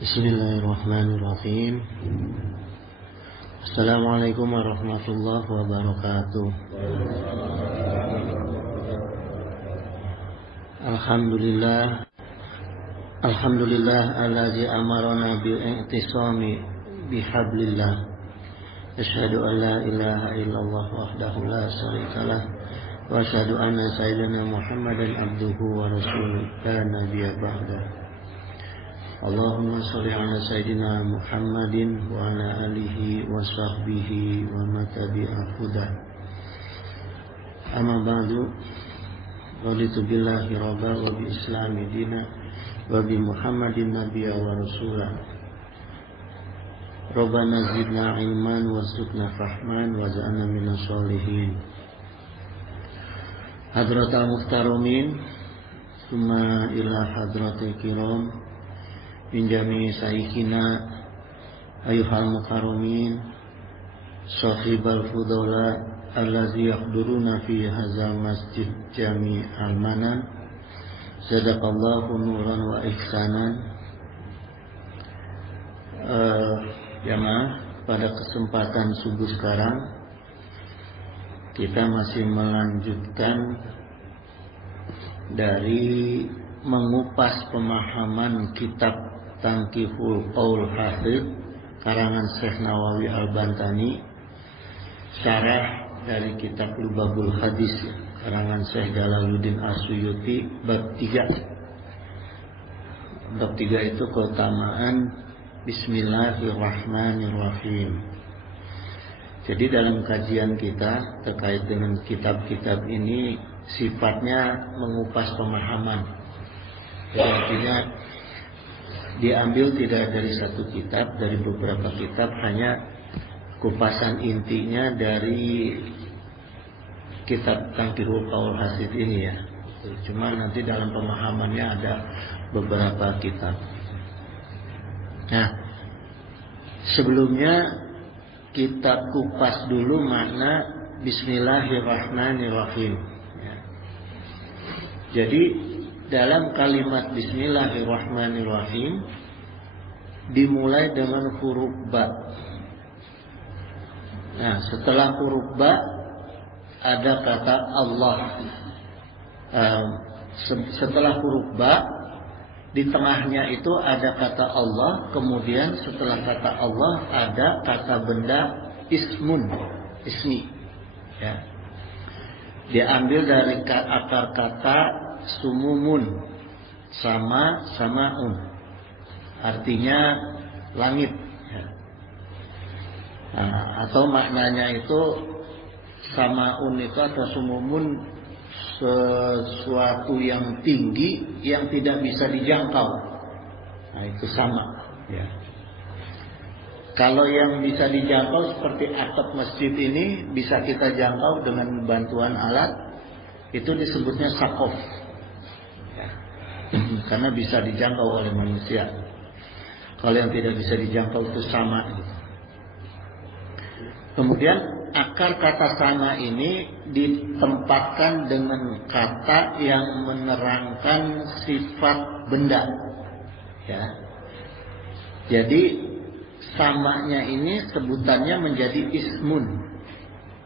Bismillahirrahmanirrahim. Assalamualaikum warahmatullahi wabarakatuh. Alhamdulillah allazi amarana bil i'tisami bihablillah. Asyhadu an la ilaha illallah wahdahu la syarikalah wa asyhadu anna sayyidana Muhammadan abduhu wa rasuluhu la nabiyya ba'da. Allahumma sholli ala sayyidina Muhammadin wa ala alihi wa sahbihi wa man tabi'a hudah. Amma ba'du. Raditu billahi rabba wa bi islami dina wa bi Muhammadin nabiyya wa rasulah. Rabbana zidna ilman warzuqna fahman waj'alna minas sholihin. Hadratal muhtaromin, summa ila hadratil kiram, min jami sayyidina ayyuhal mukarramin, sahibal fudala allazi yahduruna fi hadzal masjid jami al-manan, sadaqallahu nuran wa ihsanan. Jamaah, pada kesempatan subuh sekarang kita masih melanjutkan dari mengupas pemahaman kitab Tanqihul Qaul Hafidh karangan Syekh Nawawi Al-Bantani, syarah dari kitab Lubabul Hadis karangan Syekh Jalaluddin As-Suyuti, bab 3. Bab 3 itu keutamaan Bismillahirrahmanirrahim. Jadi dalam kajian kita terkait dengan kitab-kitab ini sifatnya mengupas pemahaman. Jadi artinya diambil tidak dari satu kitab, dari beberapa kitab, hanya kupasan intinya dari kitab Tanqihul Qaul Hafidh ini ya. Cuma nanti dalam pemahamannya ada beberapa kitab. Nah, sebelumnya kita kupas dulu makna Bismillahirrahmanirrahim ya. Jadi dalam kalimat Bismillahirrahmanirrahim dimulai dengan huruf ba. Nah, setelah huruf ba ada kata Allah. Setelah huruf ba di tengahnya itu ada kata Allah. Kemudian setelah kata Allah ada kata benda ismun, ismi ya. Diambil dari akar kata sumumun, samaun, artinya langit ya. Nah, atau maknanya itu samaun itu atau sumumun sesuatu yang tinggi yang tidak bisa dijangkau. Nah, itu sama ya. Kalau yang bisa dijangkau seperti atap masjid ini bisa kita jangkau dengan bantuan alat, itu disebutnya sakof. Karena bisa dijangkau oleh manusia. Kalau yang tidak bisa dijangkau itu sama. Kemudian akar kata sama ini ditempatkan dengan kata yang menerangkan sifat benda. Ya. Jadi samanya ini sebutannya menjadi ismun.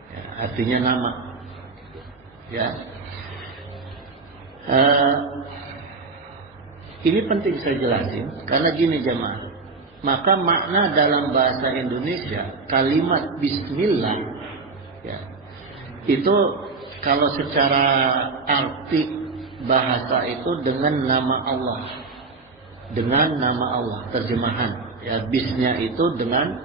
Ya, artinya nama. Ya. Ini penting saya jelasin karena gini jemaah. Maka makna dalam bahasa Indonesia kalimat Bismillah ya, itu kalau secara arti bahasa itu dengan nama Allah, dengan nama Allah terjemahan ya. Bisnya itu dengan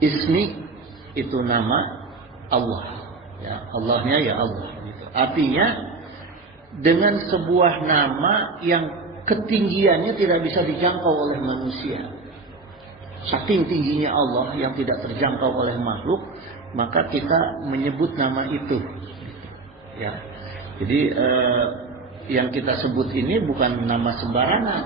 ismi itu nama Allah ya, Allahnya ya Allah gitu. Artinya dengan sebuah nama yang ketinggiannya tidak bisa dijangkau oleh manusia. Saking tingginya Allah yang tidak terjangkau oleh makhluk, maka kita menyebut nama itu. Ya. Jadi yang kita sebut ini bukan nama sembarangan,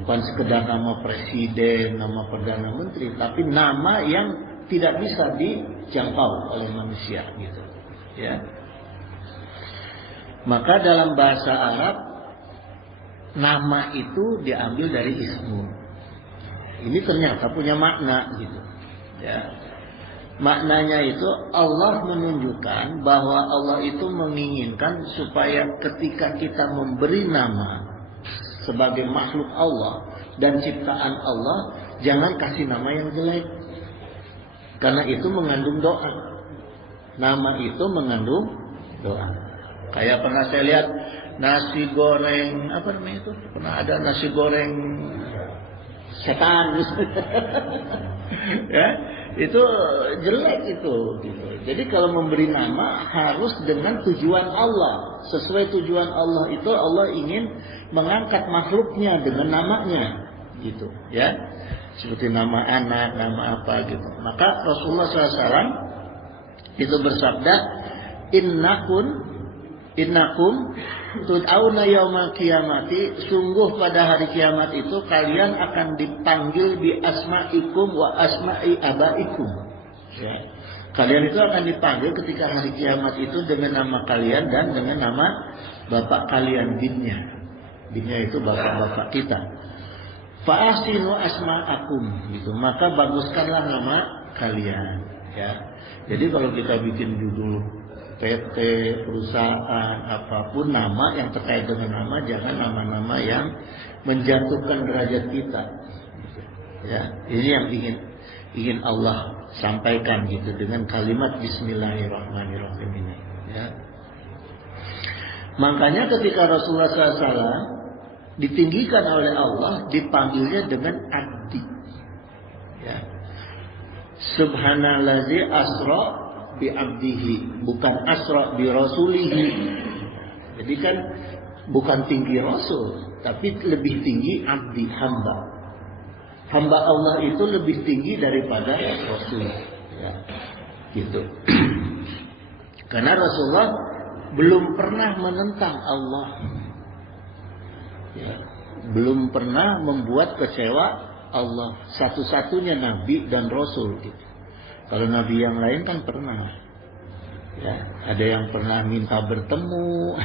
bukan sekedar nama presiden, nama perdana menteri, tapi nama yang tidak bisa dijangkau oleh manusia, gitu. Ya. Maka dalam bahasa Arab nama itu diambil dari ismu. ini ternyata punya makna gitu. Ya. Maknanya itu Allah menunjukkan bahwa Allah itu menginginkan supaya ketika kita memberi nama sebagai makhluk Allah dan ciptaan Allah, jangan kasih nama yang jelek. Karena itu mengandung doa. Nama itu mengandung doa. Kayak pernah saya lihat nasi goreng, apa namanya itu? Pernah ada nasi goreng setan. Ya, itu jelek itu gitu. Jadi kalau memberi nama harus dengan tujuan Allah. Sesuai tujuan Allah itu Allah ingin mengangkat makhluknya dengan namanya gitu ya. Seperti nama anak, nama apa gitu. Maka Rasulullah SAW itu bersabda, Innakum tud'auna yaumal qiyamati, sungguh pada hari kiamat itu kalian akan dipanggil bi asma'ikum wa asma'i abaikum. Ya. Kalian itu akan dipanggil ketika hari kiamat itu dengan nama kalian dan dengan nama bapak kalian, binnya. Binnya itu bapak-bapak kita. Fa'asinu asma'akum gitu. Maka baguskanlah nama kalian, ya. Jadi kalau kita bikin judul PT, perusahaan, apapun nama yang terkait dengan nama, jangan nama-nama yang menjatuhkan derajat kita. Ya, ini yang ingin Allah sampaikan gitu dengan kalimat Bismillahirrahmanirrahim ini. Ya. Makanya ketika Rasulullah SAW ditinggikan oleh Allah, dipanggilnya dengan abdi. Ya. Subhanallazi asra bi abdihi, bukan asra bi rasulihi. Jadi kan bukan tinggi rasul, tapi lebih tinggi abdi, hamba. Hamba Allah itu lebih tinggi daripada rasul. Ya. Gitu. Karena Rasulullah belum pernah menentang Allah. Ya, belum pernah membuat kecewa Allah, satu-satunya nabi dan rasul gitu. Kalau nabi yang lain kan pernah, ya, ada yang pernah minta bertemu,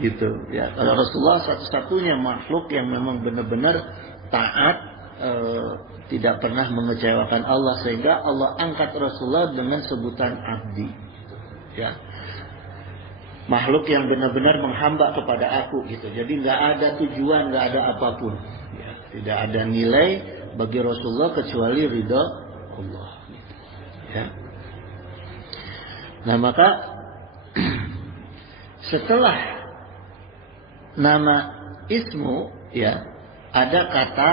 gitu. Ya, kalau Rasulullah satu-satunya makhluk yang memang benar-benar taat, tidak pernah mengecewakan Allah, sehingga Allah angkat Rasulullah dengan sebutan abdi. Ya. Makhluk yang benar-benar menghamba kepada aku gitu. Jadi nggak ada tujuan, nggak ada apapun. Ya, tidak ada nilai bagi Rasulullah kecuali ridha Allah. Gitu. Ya. Nah maka setelah nama ismu, ya, ada kata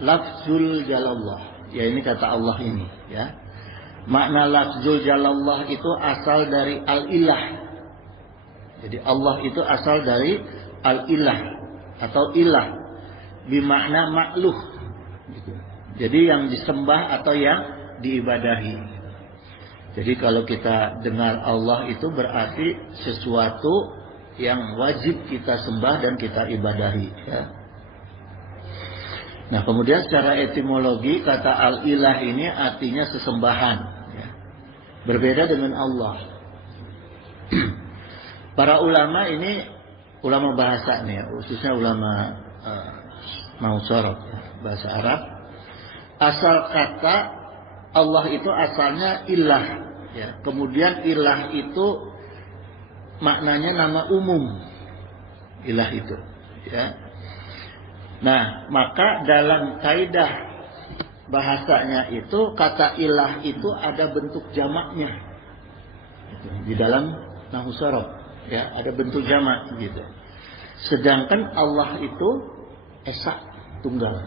lafzul jalallah. Ya, ini kata Allah ini. Ya. Makna lafzul jalallah itu asal dari al-ilah. Jadi Allah itu asal dari al-ilah atau ilah, bermakna makhluk. Gitu. Jadi yang disembah atau yang diibadahi. Jadi kalau kita dengar Allah itu berarti sesuatu yang wajib kita sembah dan kita ibadahi. Ya. Nah kemudian secara etimologi kata al-ilah ini artinya sesembahan. Ya. Berbeda dengan Allah. Para ulama ini, ulama bahasa nih, khususnya ulama Mausarah, bahasa Arab, asal kata Allah itu asalnya ilah, ya. Kemudian ilah itu maknanya nama umum, ilah itu, ya. Nah, maka dalam kaidah bahasanya itu kata ilah itu ada bentuk jamaknya di dalam nahwu sharaf. Ya, ada bentuk jamak gitu. Sedangkan Allah itu esa, tunggal.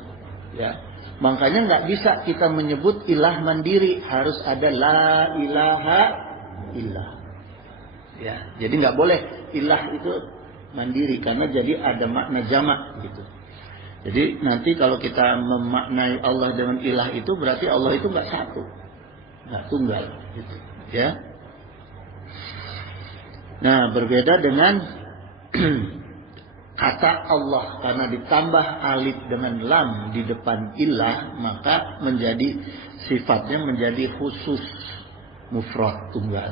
Ya, makanya nggak bisa kita menyebut ilah mandiri, harus ada la ilaha illah. Ya, jadi nggak boleh ilah itu mandiri karena jadi ada makna jamak gitu. Jadi nanti kalau kita memaknai Allah dengan ilah itu berarti Allah itu nggak satu, nggak tunggal gitu. Ya. Nah, berbeda dengan kata Allah, karena ditambah alif dengan lam di depan ilah, maka menjadi sifatnya menjadi khusus, mufrad, tunggal.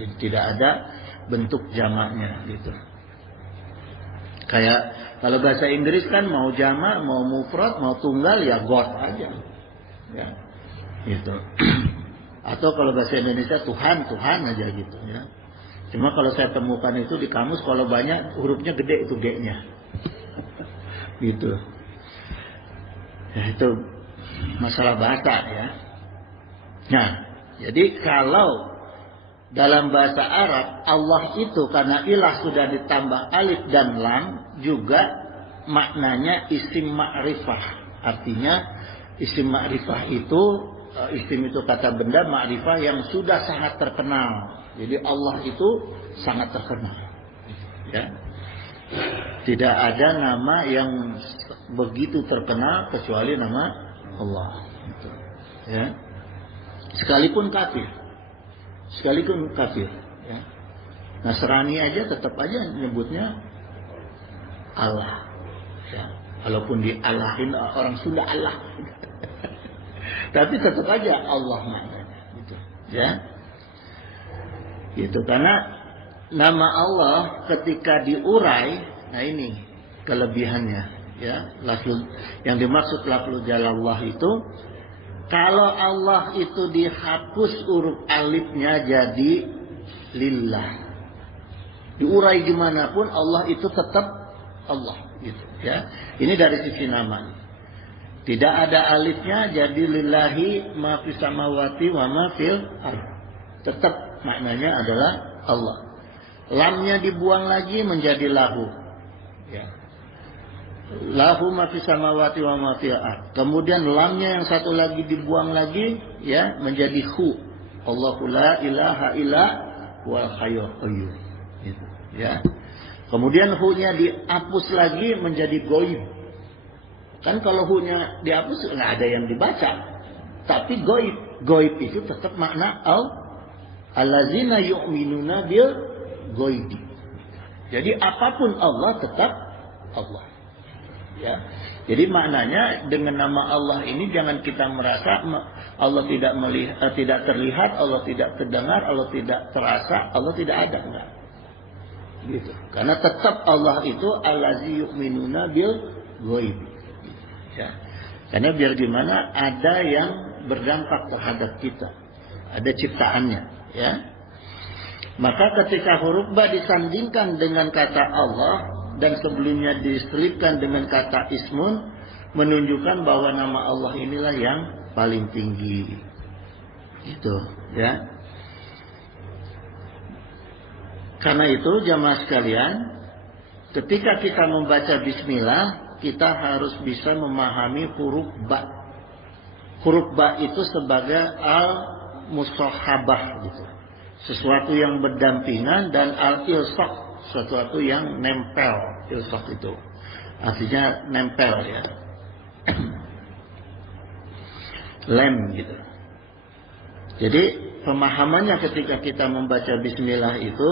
Jadi tidak ada bentuk jamaknya gitu. Kayak kalau bahasa Inggris kan mau jamak, mau mufrad, mau tunggal ya God aja. Ya. Gitu. Atau kalau bahasa Indonesia Tuhan, Tuhan aja gitu ya. Cuma kalau saya temukan itu di kamus kalau banyak hurufnya gede itu G-nya. Gitu. Ya, itu masalah bahasa ya. Nah, jadi kalau dalam bahasa Arab Allah itu karena ilah sudah ditambah alif dan lam juga maknanya isim ma'rifah. Artinya isim ma'rifah itu isim itu kata benda, ma'rifah yang sudah sangat terkenal. Jadi Allah itu sangat terkenal. Ya. Tidak ada nama yang begitu terkenal kecuali nama Allah. Ya. Sekalipun kafir. Ya. Nasrani aja tetap aja nyebutnya Allah. Ya. Walaupun dialahin orang Sunda Allah. Tapi tetap aja Allah maknanya. Gitu. Ya. Gitu karena nama Allah ketika diurai, nah ini kelebihannya ya. Lafzul yang dimaksud lafzul jalallah itu kalau Allah itu dihapus huruf alifnya jadi lillah. Diurai gimana pun Allah itu tetap Allah gitu ya. Ini dari sisi namanya. Tidak ada alifnya jadi lillahi ma fis samawati wa ma fil ardh. Tetap maknanya adalah Allah. Lamnya dibuang lagi menjadi lahu. Ya. Lahu ma fis samawati wa ma fil ardh. Kemudian lamnya yang satu lagi dibuang lagi ya menjadi hu. Allahu la ilaha illa wal hayyul qayyum. Gitu, ya. Kemudian hu-nya dihapus lagi menjadi goib. Kan kalau hu-nya dihapus nggak ada yang dibaca. Tapi goib. Goib itu tetap makna allazina yu'minuna bil ghaibi. Jadi apapun Allah tetap Allah. Ya. Jadi maknanya dengan nama Allah ini jangan kita merasa Allah tidak melihat, tidak terlihat, Allah tidak terdengar, Allah tidak terasa, Allah tidak ada, enggak. Gitu. Karena tetap Allah itu allazi yu'minuna bil ghaibi. Ya. Karena biar gimana ada yang berdampak terhadap kita. Ada ciptaannya, ya. Maka ketika huruf ba disandingkan dengan kata Allah dan sebelumnya diselipkan dengan kata ismun menunjukkan bahwa nama Allah inilah yang paling tinggi. Gitu, ya. Karena itu jamaah sekalian, ketika kita membaca bismillah, kita harus bisa memahami huruf ba. Huruf ba itu sebagai al-musahabah gitu. Sesuatu yang berdampingan dan al-ilsaq, sesuatu yang nempel. Ilsaq itu artinya nempel ya. Lem gitu. Jadi pemahamannya ketika kita membaca bismillah itu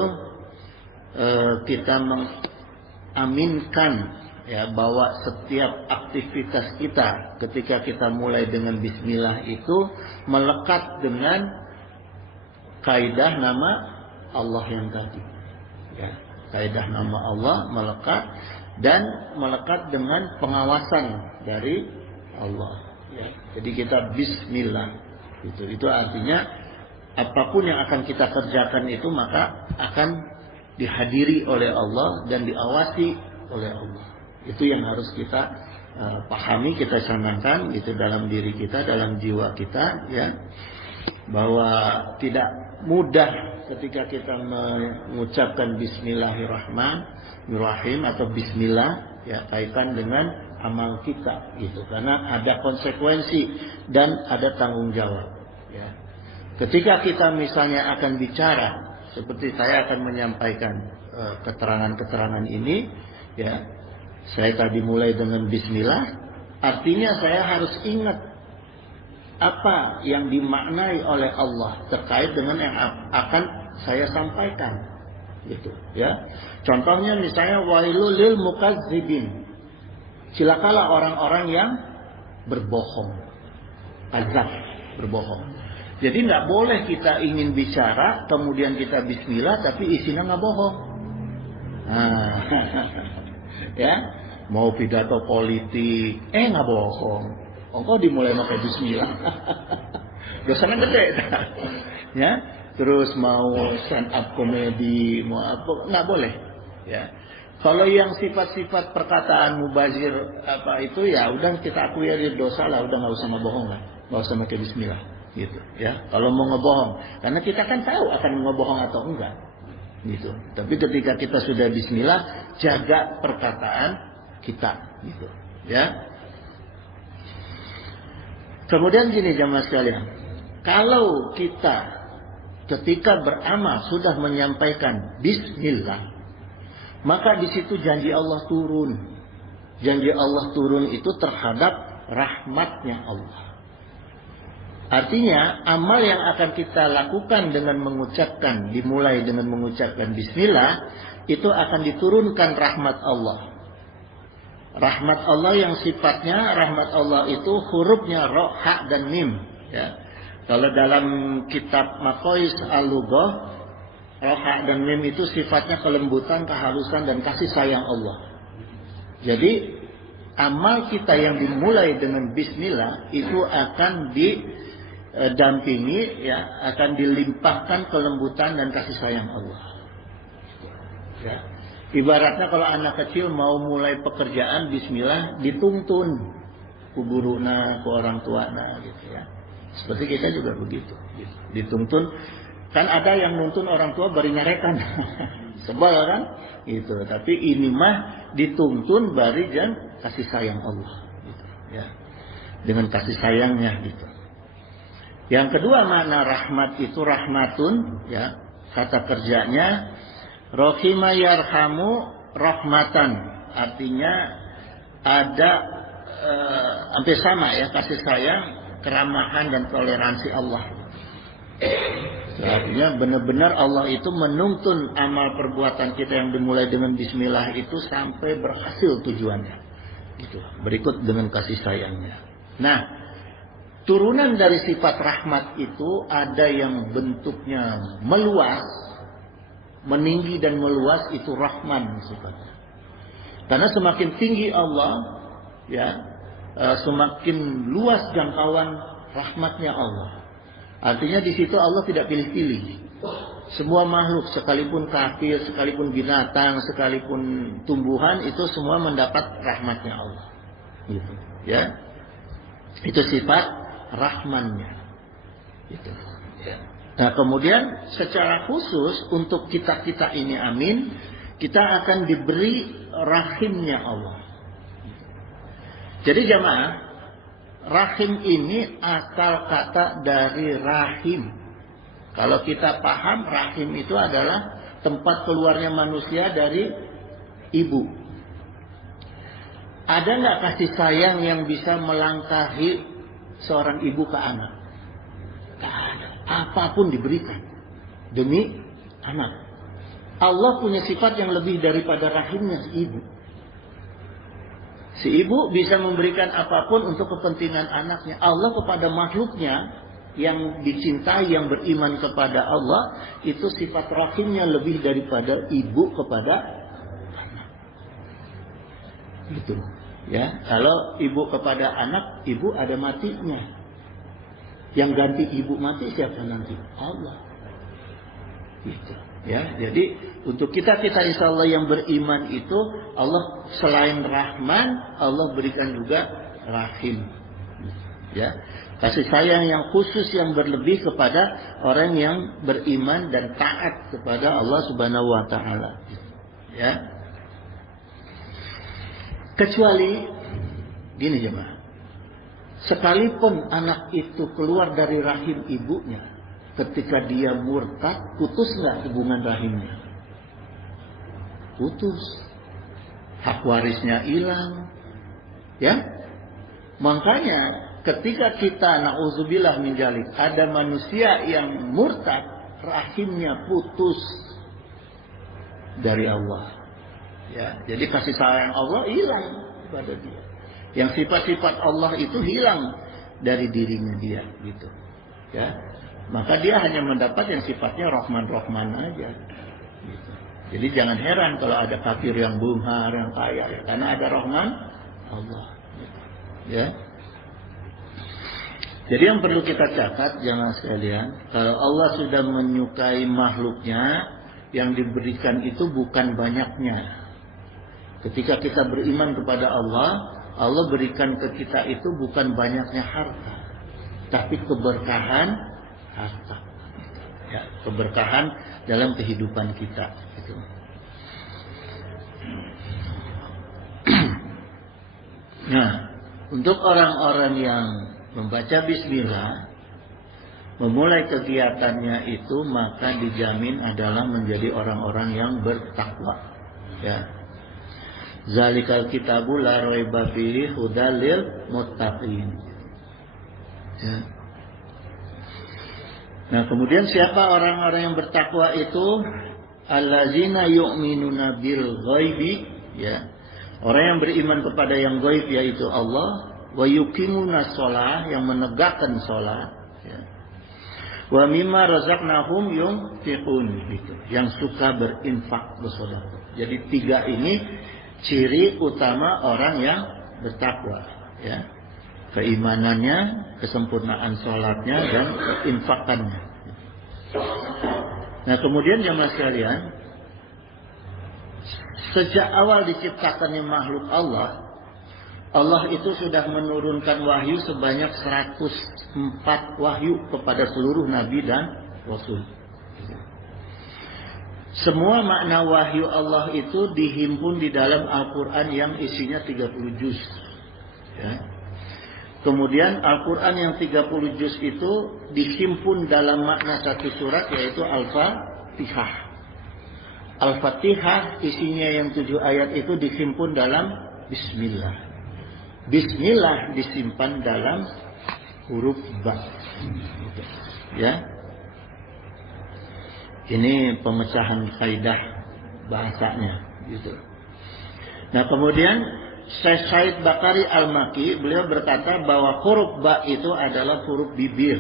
kita mengaminkan ya bahwa setiap aktivitas kita ketika kita mulai dengan bismillah itu melekat dengan kaidah nama Allah yang tadi. Ya, kaidah nama Allah melekat dan melekat dengan pengawasan dari Allah. Ya, jadi kita bismillah. Itu artinya apapun yang akan kita kerjakan itu maka akan dihadiri oleh Allah dan diawasi oleh Allah. Itu yang harus kita pahami, kita canangkan itu dalam diri kita, dalam jiwa kita, ya, bahwa tidak mudah ketika kita mengucapkan Bismillahirrahmanirrahim atau Bismillah, ya, kaitan dengan amal kita, gitu, karena ada konsekuensi dan ada tanggung jawab. Ya. Ketika kita misalnya akan bicara, seperti saya akan menyampaikan keterangan-keterangan ini, ya, saya tadi mulai dengan Bismillah, artinya saya harus ingat apa yang dimaknai oleh Allah terkait dengan yang akan saya sampaikan, gitu, ya. Contohnya misalnya wailul lil mukazzibin, cilakalah orang-orang yang berbohong, azab, berbohong. Jadi nggak boleh kita ingin bicara kemudian kita Bismillah tapi isinya nggak bohong. Nah, Ya, mau pidato politik, nggak bohong. Kok dimulai pakai bismillah. Dosanya gede. Ya, terus mau stand up komedi, mau apa, nggak boleh. Ya. Kalau yang sifat-sifat perkataan mubazir apa itu ya udah kita akui aja dosa lah, udah nggak usah ngebohong lah, nggak usah pakai bismillah gitu ya. Kalau mau ngebohong, karena kita kan tahu akan ngebohong atau enggak gitu. Tapi ketika kita sudah bismillah, jaga perkataan kita gitu ya. Kemudian gini jamaah sekalian, kalau kita ketika beramal sudah menyampaikan bismillah, maka di situ janji Allah turun. Janji Allah turun itu terhadap rahmatnya Allah. Artinya amal yang akan kita lakukan dengan mengucapkan, dimulai dengan mengucapkan bismillah, itu akan diturunkan rahmat Allah. Rahmat Allah yang sifatnya, rahmat Allah itu hurufnya ro, ha, dan mim. Ya. Kalau dalam kitab Maqais Al-Lughah, roha dan mim itu sifatnya kelembutan, kehalusan, dan kasih sayang Allah. Jadi amal kita yang dimulai dengan bismillah itu akan didampingi, ya, akan dilimpahkan kelembutan dan kasih sayang Allah. Ya. Ibaratnya kalau anak kecil mau mulai pekerjaan bismillah dituntun ku guruna, ku orang tuana gitu ya. Seperti kita juga begitu. Dituntun. Kan ada yang nuntun orang tua bari nyarekan. Sebel kan? Gitu. Tapi ini mah dituntun bari jan kasih sayang Allah gitu, ya. Dengan kasih sayangnya gitu. Yang kedua makna rahmat itu rahmatun, ya. Kata kerjanya rahima yarhamu rahmatan. Artinya ada hampir sama ya, kasih sayang, keramahan dan toleransi Allah. Artinya benar-benar Allah itu menuntun amal perbuatan kita yang dimulai dengan bismillah itu sampai berhasil tujuannya. Gitu. Berikut dengan kasih sayangnya. Nah, turunan dari sifat rahmat itu ada yang bentuknya meluas, meninggi dan meluas, itu rahman sifatnya. Karena semakin tinggi Allah, ya, semakin luas jangkauan rahmatnya Allah. Artinya di situ Allah tidak pilih-pilih. Semua makhluk, sekalipun kafir, sekalipun binatang, sekalipun tumbuhan, itu semua mendapat rahmatnya Allah. Gitu, ya. Itu sifat rahmannya. Gitu. Ya. Nah, kemudian secara khusus untuk kita ini amin, kita akan diberi rahimnya Allah. Jadi jamaah, rahim ini akal kata dari rahim. Kalau kita paham, rahim itu adalah tempat keluarnya manusia dari ibu. Ada nggak kasih sayang yang bisa melangkahi seorang ibu ke anak? Tidak ada. Apapun diberikan demi anak. Allah punya sifat yang lebih daripada rahimnya si ibu. Si ibu bisa memberikan apapun untuk kepentingan anaknya. Allah kepada makhluknya yang dicintai, yang beriman kepada Allah, itu sifat rahimnya lebih daripada ibu kepada anak. Gitu. Ya, kalau ibu kepada anak, ibu ada matinya. Yang ganti ibu mati siapa nanti? Allah. Gitu. Ya, jadi untuk kita insya Allah yang beriman itu, Allah selain Rahman, Allah berikan juga Rahim. Ya, kasih sayang yang khusus yang berlebih kepada orang yang beriman dan taat kepada Allah Subhanahu Wa Taala. Ya, kecuali gini jemaah, sekalipun anak itu keluar dari rahim ibunya, ketika dia murtad, putus nggak hubungan rahimnya? Putus. Hak warisnya hilang. Ya. Makanya ketika kita na'udzubillah min dzalik, ada manusia yang murtad, rahimnya putus dari Allah. Ya, jadi kasih sayang Allah hilang kepada dia. Yang sifat-sifat Allah itu hilang dari dirinya dia gitu. Ya. Maka dia hanya mendapat yang sifatnya Rahman-Rahman aja. Gitu. Jadi jangan heran kalau ada kafir yang bunghar, yang kaya, ya. Karena ada rahman Allah. Ya. Jadi yang perlu kita catat jamaah sekalian, kalau Allah sudah menyukai makhluknya, yang diberikan itu bukan banyaknya. Ketika kita beriman kepada Allah, Allah berikan ke kita itu bukan banyaknya harta, tapi keberkahan harta. Ya, keberkahan dalam kehidupan kita. Gitu. Nah, untuk orang-orang yang membaca bismillah, memulai kegiatannya itu, maka dijamin adalah menjadi orang-orang yang bertakwa. Ya. Zalikal kitabul la raiba fihi hudal lil muttaqin. Ya. Nah, kemudian siapa orang-orang yang bertakwa itu? Allazina yu'minuna bil ghaibi, ya. Orang yang beriman kepada yang gaib yaitu Allah, wa yuqimuna shalah, yang menegakkan salat, ya. Wa mimma razaqnahum yunfiqun, gitu. Yang suka berinfak, bersedekah. Jadi 3 ini ciri utama orang yang bertakwa, ya. Keimanannya, kesempurnaan sholatnya, dan keinfakannya. Nah, kemudian jemaah sekalian, sejak awal diciptakannya makhluk Allah, Allah itu sudah menurunkan wahyu sebanyak 104 wahyu kepada seluruh nabi dan rasul. Semua makna wahyu Allah itu dihimpun di dalam Al-Quran yang isinya 30 juz. Ya. Kemudian Al-Quran yang 30 juz itu dihimpun dalam makna satu surat, yaitu Al-Fatihah. Al-Fatihah isinya yang 7 ayat itu dihimpun dalam Bismillah. Bismillah disimpan dalam huruf Ba. Ya. Ini pemecahan kaidah bahasanya, gitu. Nah, kemudian Syekh Said Bakari Al-Maki, beliau berkata bahwa huruf Ba itu adalah huruf bibir.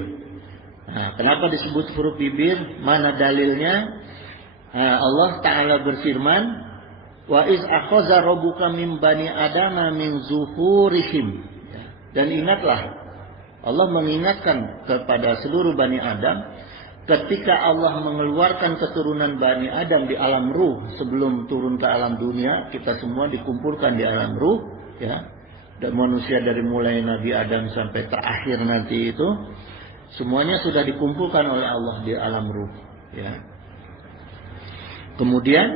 Nah, kenapa disebut huruf bibir? Mana dalilnya? Allah Ta'ala berfirman, wa iz akhadha rabbuka min bani adama min zuhurihim. Dan ingatlah, Allah mengingatkan kepada seluruh Bani Adam, ketika Allah mengeluarkan keturunan Bani Adam di alam ruh sebelum turun ke alam dunia, kita semua dikumpulkan di alam ruh, ya. Dan manusia dari mulai Nabi Adam sampai terakhir nanti itu semuanya sudah dikumpulkan oleh Allah di alam ruh, ya. Kemudian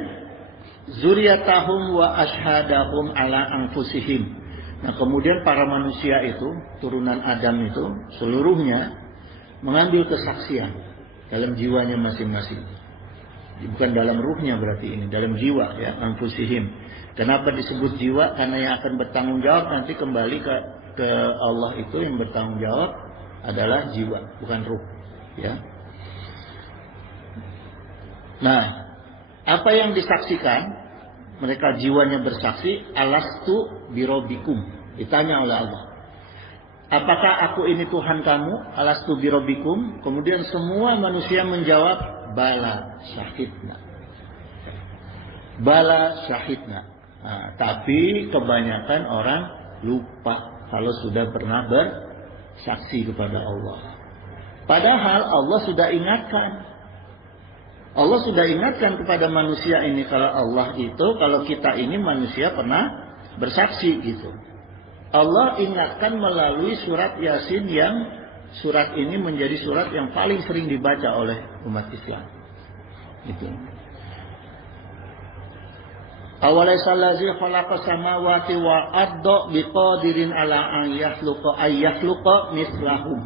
zuriyatahum wa ashhadahum ala anfusihim. Nah, kemudian para manusia itu, turunan Adam itu seluruhnya mengambil kesaksian dalam jiwanya masing-masing. Bukan dalam ruhnya berarti ini, dalam jiwa, ya, anfusihim. Kenapa disebut jiwa? Karena yang akan bertanggung jawab nanti kembali ke Allah itu, yang bertanggung jawab adalah jiwa, bukan ruh, ya. Nah, apa yang disaksikan? Mereka jiwanya bersaksi, alastu birobikum. Ditanya oleh Allah, apakah aku ini Tuhan kamu? Alastu birobikum. Kemudian semua manusia menjawab, bala syahidna. Bala syahidna. Nah, tapi kebanyakan orang lupa kalau sudah pernah bersaksi kepada Allah. Padahal Allah sudah ingatkan. Allah sudah ingatkan kepada manusia ini, kalau Allah itu, kalau kita ini manusia pernah bersaksi, gitu. Allah ingatkan melalui surat Yasin, yang surat ini menjadi surat yang paling sering dibaca oleh umat Islam. Gitu. Awalaysa allazi khalaqa samawati wal arda biqadirin ala an yakhluqa mislahum.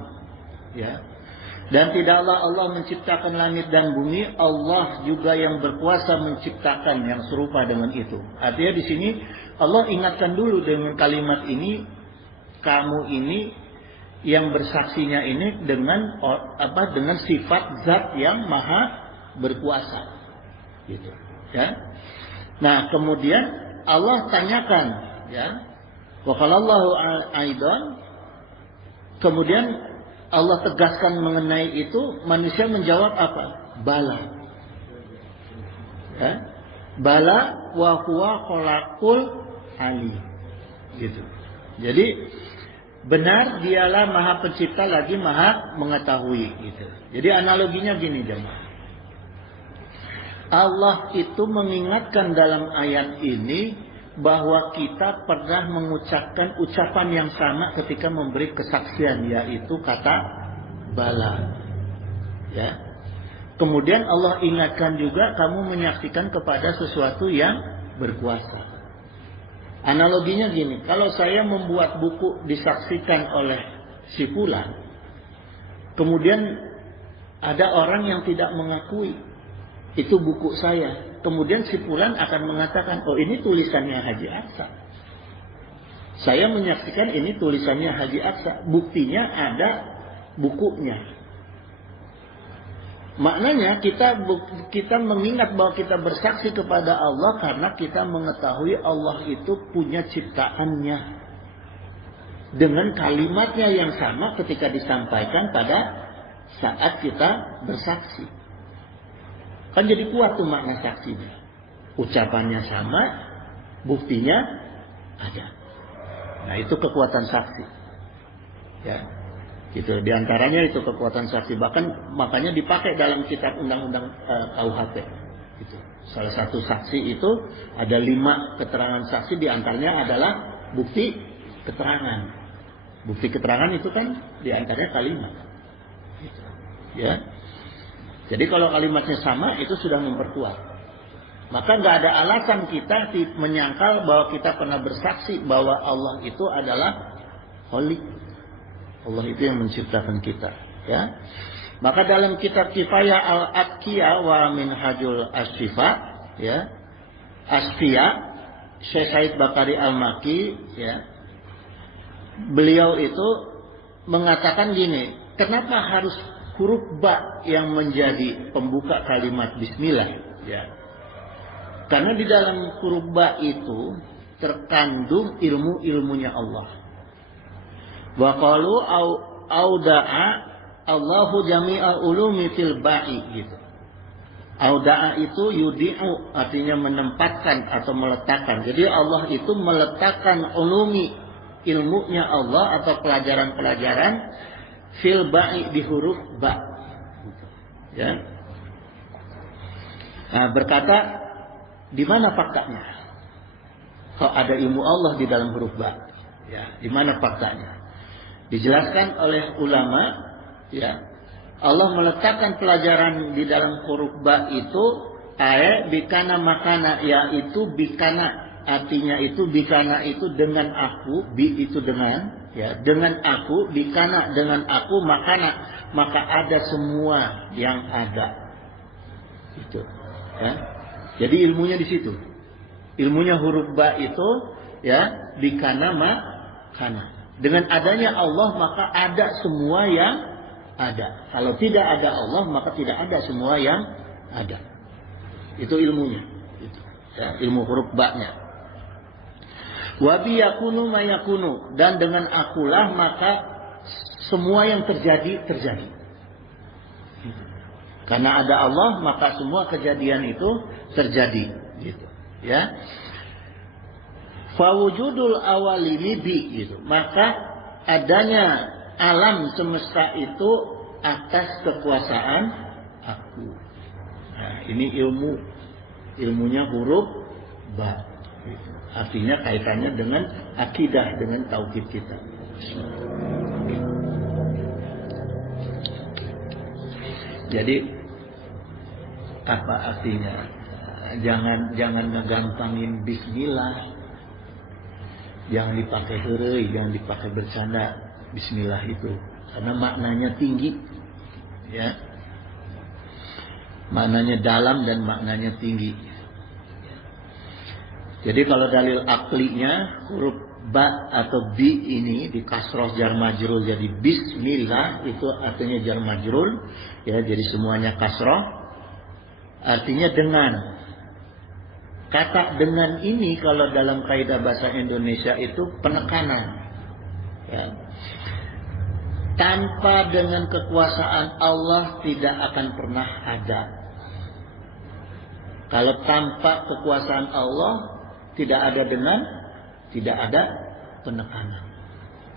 Ya. Dan tidaklah Allah menciptakan langit dan bumi, Allah juga yang berkuasa menciptakan yang serupa dengan itu. Artinya di sini Allah ingatkan dulu dengan kalimat ini, kamu ini yang bersaksinya ini dengan dengan sifat zat yang maha berkuasa, gitu, ya. Nah, kemudian Allah tanyakan, ya, wa qalallahu aidan, kemudian Allah tegaskan mengenai itu, manusia menjawab apa? Bala. Ya? Bala wa huwa khalaqul alim. Gitu. Jadi benar dialah Maha Pencipta lagi Maha Mengetahui gitu. Jadi analoginya gini jemaah. Allah itu mengingatkan dalam ayat ini bahwa kita pernah mengucapkan ucapan yang sama ketika memberi kesaksian, yaitu kata bala. Ya. Kemudian Allah ingatkan juga kamu menyaksikan kepada sesuatu yang berkuasa. Analoginya gini, kalau saya membuat buku disaksikan oleh si fulan, kemudian ada orang yang tidak mengakui itu buku saya, kemudian si fulan akan mengatakan, oh ini tulisannya Haji Aksa. Saya menyaksikan ini tulisannya Haji Aksa, buktinya ada bukunya. Maknanya kita mengingat bahwa kita bersaksi kepada Allah karena kita mengetahui Allah itu punya ciptaannya dengan kalimatnya yang sama ketika disampaikan pada saat kita bersaksi. Kan jadi kuat tuh makna saksinya. Ucapannya sama, buktinya ada. Nah itu kekuatan saksi. Ya. Gitu, di antaranya itu kekuatan saksi, bahkan makanya dipakai dalam kitab undang-undang KUHP. Gitu. Salah satu saksi itu ada 5 keterangan saksi, di antaranya adalah bukti keterangan. Bukti keterangan itu kan di antaranya kalimat. Gitu. Ya. Jadi kalau kalimatnya sama itu sudah memperkuat. Maka nggak ada alasan kita menyangkal bahwa kita pernah bersaksi bahwa Allah itu adalah Khaliq. Allah itu yang menciptakan kita, ya. Maka dalam kitab Kifayah Al-Atqiyah wa Minhajul Asfiya, ya, Asfiya, Syekh Said Bakari Al-Maki, ya, beliau itu mengatakan gini, kenapa harus huruf ba yang menjadi pembuka kalimat Bismillah, ya? Karena di dalam huruf ba itu terkandung ilmu-ilmunya Allah. Wa qalu auda'a Allahu jami'al ulumi fil ba'i gitu. Auda'a itu yudi'u, artinya menempatkan atau meletakkan. Jadi Allah itu meletakkan ulumi, ilmunya Allah atau pelajaran-pelajaran fil ba'i, di huruf ba. Ya. Nah, berkata di mana faktanya? Kalau ada ilmu Allah di dalam huruf ba, ya, di mana faktanya? Dijelaskan oleh ulama, ya, Allah meletakkan pelajaran di dalam huruf ba itu bikana makana, yaitu bikana, artinya itu bikana itu dengan aku, bi itu dengan, ya, dengan aku, bikana dengan aku, makana maka ada semua yang ada. Itu, ya. Jadi ilmunya di situ. Ilmunya huruf ba itu, ya, bikana makana. Dengan adanya Allah maka ada semua yang ada. Kalau tidak ada Allah maka tidak ada semua yang ada. Itu ilmunya. Itu, ya, ilmu huruf ba-nya. Wa bi yakunu ma yakunu, dan dengan akulah maka semua yang terjadi terjadi. Karena ada Allah maka semua kejadian itu terjadi. Gitu, ya. Fawujudul awalini bi gitu. Maka adanya alam semesta itu atas kekuasaan aku. Nah, ini ilmunya huruf ba. Gitu. Artinya kaitannya dengan akidah, dengan tauhid kita. Jadi apa artinya? Jangan ngegampangin Bismillah. Jangan dipakai heureuy, jangan dipakai bercanda Bismillah itu, karena maknanya tinggi, ya, maknanya dalam dan maknanya tinggi. Jadi kalau dalil aklinya huruf ba atau bi ini di kasroh jar majrul jadi Bismillah, itu artinya jar majrul, ya, jadi semuanya kasroh, artinya dengan. Kata dengan ini kalau dalam kaidah bahasa Indonesia itu penekanan, ya. Tanpa dengan kekuasaan Allah tidak akan pernah ada. Kalau tanpa kekuasaan Allah tidak ada dengan, tidak ada penekanan.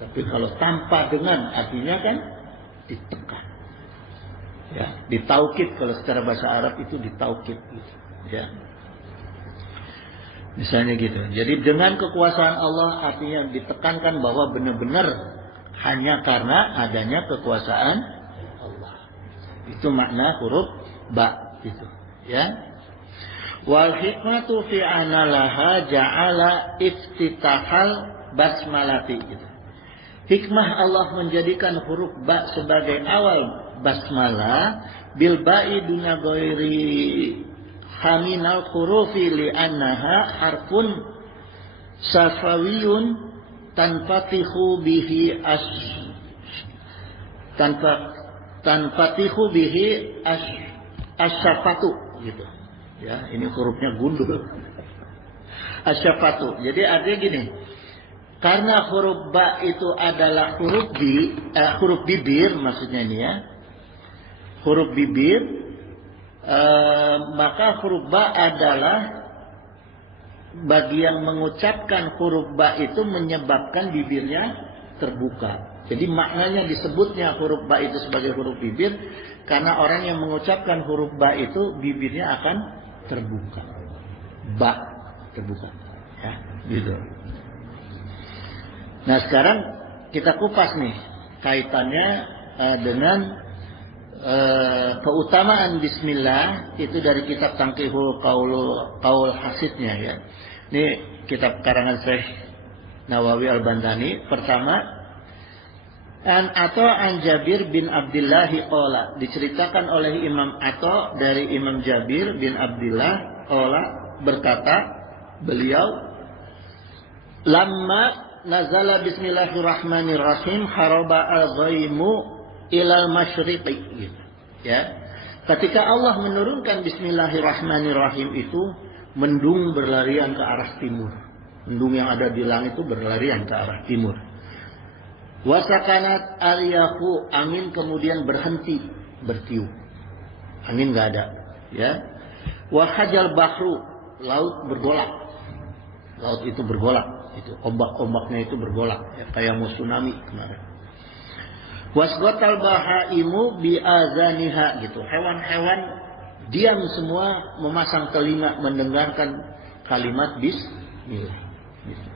Tapi kalau tanpa dengan artinya kan ditekan. Ya, ditaukid kalau secara bahasa Arab itu ditaukid gitu. Ya. Misalnya gitu. Jadi dengan kekuasaan Allah artinya ditekankan bahwa benar-benar hanya karena adanya kekuasaan Allah. Itu makna huruf ba gitu, ya. Wal hikmatu fi analaha ja'ala iftitahal basmalati gitu. Hikmah Allah menjadikan huruf ba sebagai awal basmalah bil ba'i dunya ghairi haminal hurufi li'annaha harfun safawiyun tanfatihu bihi tanfatihu bihi asyafatu gitu. Ya, ini hurufnya gundul. Asyafatu. Jadi artinya gini. Karena huruf ba itu adalah huruf bibir maksudnya ini ya. Huruf bibir, maka huruf ba adalah bagi yang mengucapkan huruf ba itu menyebabkan bibirnya terbuka. Jadi maknanya disebutnya huruf ba itu sebagai huruf bibir karena orang yang mengucapkan huruf ba itu bibirnya akan terbuka. Ba terbuka. Ya, gitu. Nah sekarang kita kupas nih kaitannya dengan keutamaan Bismillah itu dari kitab Tangkihul Qaul Hasidnya ya. Ini kitab karangan Syekh Nawawi Al-Bandani. Pertama, an Jabir bin Abdullah qala, diceritakan oleh Imam Atha dari Imam Jabir bin Abdullah qala berkata beliau, lamma nazala bismillahirrahmanirrahim haraba al-ghaimu ilal masyriqi gitu. Ya. Ketika Allah menurunkan bismillahirrahmanirrahim itu mendung berlarian ke arah timur. Mendung yang ada di langit itu berlarian ke arah timur. Wasakanat aliyahu, angin kemudian berhenti bertiup. Angin enggak ada, ya. Wahajal bahru, laut bergolak. Laut itu bergolak. Itu ombak-ombaknya itu bergolak ya, kayak mau tsunami kemarin. Wasgotal bahaimu biazaniha gitu. Hewan-hewan diam semua memasang telinga mendengarkan kalimat bismillah. Gitu.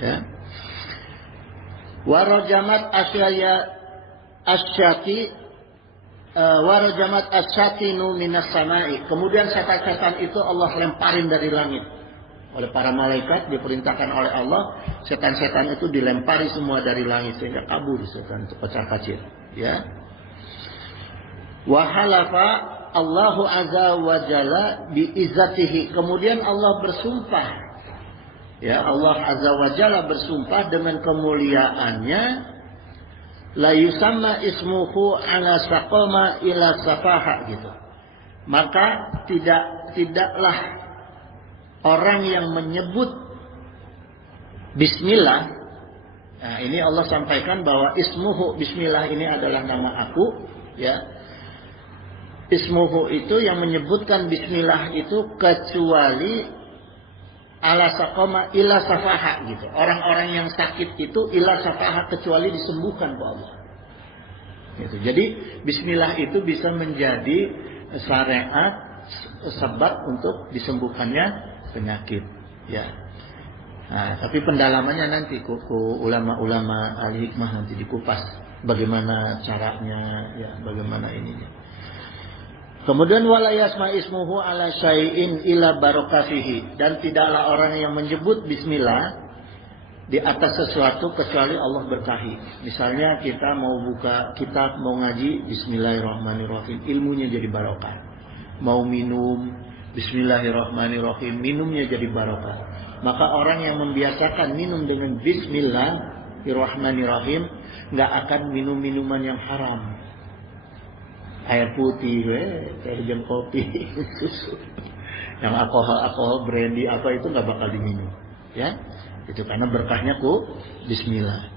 Ya. Warajamat asyatinu minas samai. Kemudian setan-setan itu Allah lemparin dari langit. Oleh para malaikat diperintahkan oleh Allah, setan-setan itu dilempari semua dari langit sehingga kabur setan pecah kacir, ya. Wa halafa Allahu azza wa jalla bi izzatihi. Kemudian Allah bersumpah. Ya, Allah azza wa jalla bersumpah dengan kemuliaannya, la yusamma ismuhu ala saqama ila safaha gitu. Maka tidaklah orang yang menyebut bismillah, nah ini Allah sampaikan bahwa ismuhu, bismillah ini adalah nama aku, ya. Ismuhu itu yang menyebutkan bismillah itu kecuali ala saqama ila safaha gitu. Orang-orang yang sakit itu ila safaha kecuali disembuhkan oleh Allah. Gitu. Jadi bismillah itu bisa menjadi syariat sebab untuk disembuhkannya penyakit, ya. Nah, tapi pendalamannya nanti ku ulama-ulama al-hikmah nanti dikupas bagaimana caranya, ya, bagaimana ininya. Kemudian wala yasma ismuhu ala syai'in ila barakatihi, dan tidaklah orang yang menyebut bismillah di atas sesuatu kecuali Allah berkahi. Misalnya kita mau buka kitab, mau ngaji bismillahirrahmanirrahim, ilmunya jadi barokah. Mau minum bismillahirrahmanirrahim, minumnya jadi barokah. Maka orang yang membiasakan minum dengan bismillahirrahmanirrahim nggak akan minum minuman yang haram. Air putih, teh jam kopi, susu, yang alkohol, brandy apa itu nggak bakal diminum, ya. Itu karena berkahnya bismillah.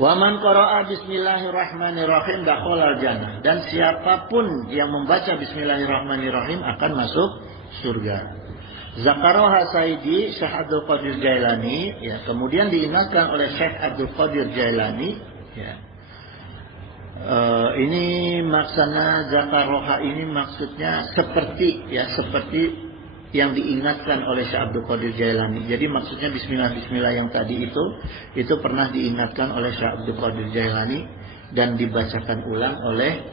Wa man qara'a bismillahirrahmanirrahim dakhalal jannah. Dan siapapun yang membaca bismillahirrahmanirrahim akan masuk surga. Zakaroha Saidi Syekh Abdul Qadir Jailani, ya, kemudian diingatkan oleh Syekh Abdul Qadir Jailani, ya. Ini maksana zakaroha ini maksudnya seperti yang diingatkan oleh Syekh Abdul Qadir Jailani. Jadi maksudnya bismillah yang tadi itu pernah diingatkan oleh Syekh Abdul Qadir Jailani dan dibacakan ulang oleh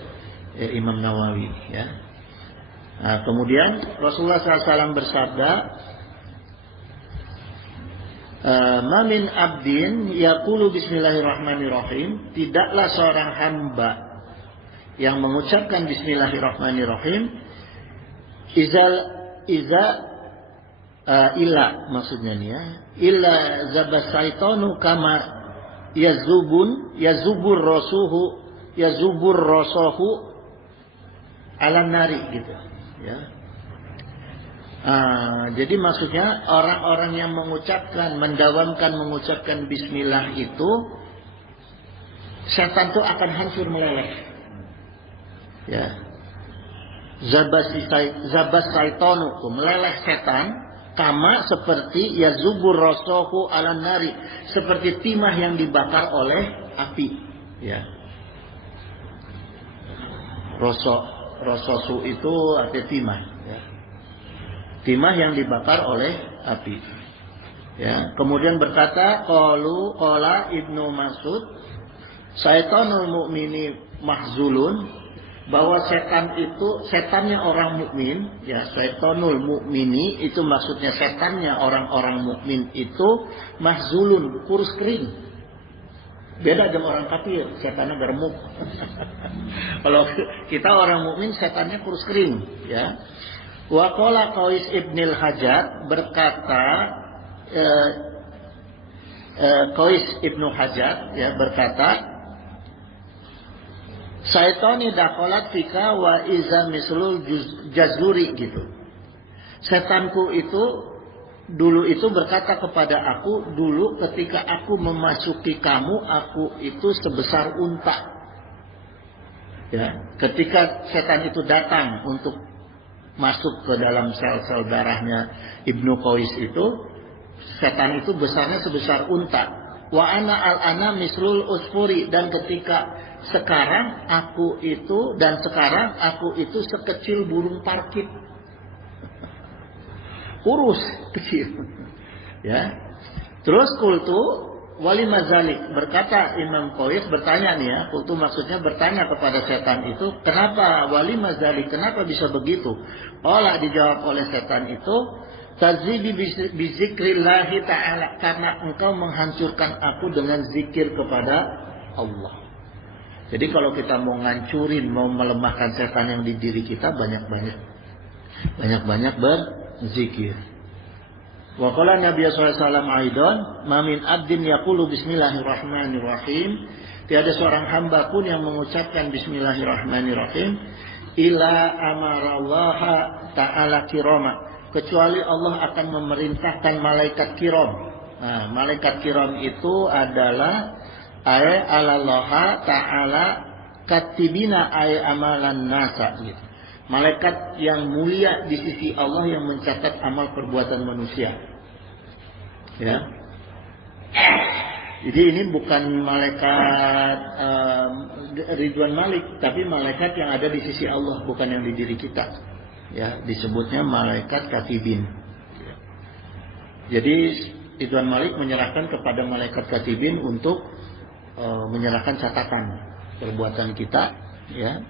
Imam Nawawi, ya. Nah, kemudian Rasulullah SAW bersabda, ma min abdin yaqulu bismillahirrahmanirrahim, tidaklah seorang hamba yang mengucapkan bismillahirrahmanirrahim illa maksudnya nih ya, illa zabasaitonu kama yazubur rosuhu alam nari gitu, ya. Jadi maksudnya orang-orang yang mengucapkan bismillah itu, setan itu akan hancur meleleh, ya. Zabas saitonu, meleleh setan, kama seperti yazubur rosohu ala nari, seperti timah yang dibakar oleh api, ya. Rososu itu artinya timah, ya. Timah yang dibakar oleh api, ya. Kemudian berkata qala Ibnu Mas'ud, syaitonul mu'mini mahzulun, bahwa setannya orang mukmin, ya, syaitonul mu'mini itu maksudnya setannya orang-orang mukmin itu mahzulun, kurus kering. Beda dengan orang kafir, setannya gemuk. Kalau kita orang mukmin setannya kurus kering, ya. Wa qala Qais ibnil Hajjaj, berkata Qais ibnu Hajjaj, ya, berkata, syaitani dakhalat fika wa iza mislul jazuri gitu. Setanku itu dulu itu berkata kepada aku, dulu ketika aku memasuki kamu, aku itu sebesar unta. Ya, ketika setan itu datang untuk masuk ke dalam sel-sel darahnya Ibnu Qais itu, setan itu besarnya sebesar unta. Wa ana al-ana mislul usfuri, dan sekarang aku itu sekecil burung parkit. Kurus, kecil. Ya. Terus kultu wali mazalik, berkata Imam Qais, bertanya nih ya, kultu maksudnya bertanya kepada setan itu, kenapa wali mazalik, kenapa bisa begitu? Olah dijawab oleh setan itu, tazibi bizikrillahi ta'ala, karena engkau menghancurkan aku dengan zikir kepada Allah. Jadi kalau kita mau ngancurin, mau melemahkan setan yang di diri kita, banyak-banyak berzikir. Wa qala Nabi sallallahu alaihi wasallam aidan, ma min abdin yaqulu bismillahirrahmanirrahim, tiada seorang hamba pun yang mengucapkan bismillahirrahmanirrahim illa amarallaha ta'ala kirama, kecuali Allah akan memerintahkan malaikat kiram. Nah, malaikat kiram itu adalah ay alallaha ta'ala katibina ay amalan nasa gitu. Malaikat yang mulia di sisi Allah yang mencatat amal perbuatan manusia, ya. Jadi ini bukan malaikat Ridwan Malik, tapi malaikat yang ada di sisi Allah, bukan yang di diri kita, ya. Disebutnya malaikat katibin. Jadi Ridwan Malik menyerahkan kepada malaikat katibin untuk menyerahkan catatan perbuatan kita, ya.